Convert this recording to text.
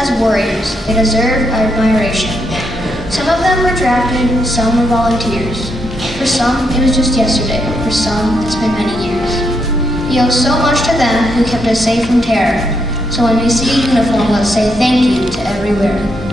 as warriors. They deserve our admiration. Some of them were drafted, some were volunteers. For some, it was just yesterday. For some, it's been many years. We owe so much to them who kept us safe from terror. So when we see a uniform, let's say thank you to every wearer.